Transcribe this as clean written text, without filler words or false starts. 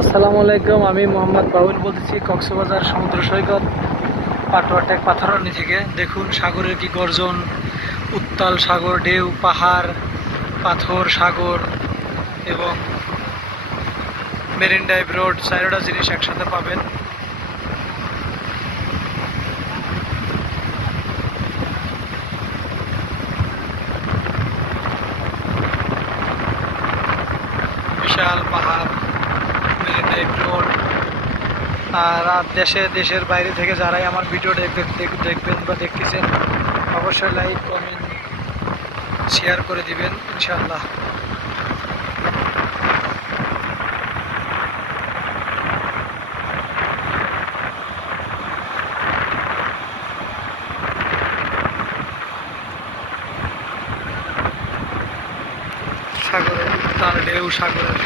আসসালামু আলাইকুম, আমি মোহাম্মদ বাউল বলতেছি কক্সবাজার সমুদ্র সৈকত পাটোয়াটেক পাথরানি থেকে। দেখুন সাগরের কি গর্জন, উত্তাল সাগর, ঢেউ, পাহাড়, পাথর, সাগর এবং মেরিন ড্রাইভ রোড, চারটা জিনিস একসাথে পাবেন। বিশাল পাহাড়, মেরিন ড্রাইভ রোড। আর দেশের বাইরে থেকে যারাই আমার ভিডিও দেখবেন বা দেখতেছেন, অবশ্যই লাইক, কমেন্ট, শেয়ার করে দিবেন ইনশাআল্লাহ। সাগরের উত্তাল ঢেউ, সাগরের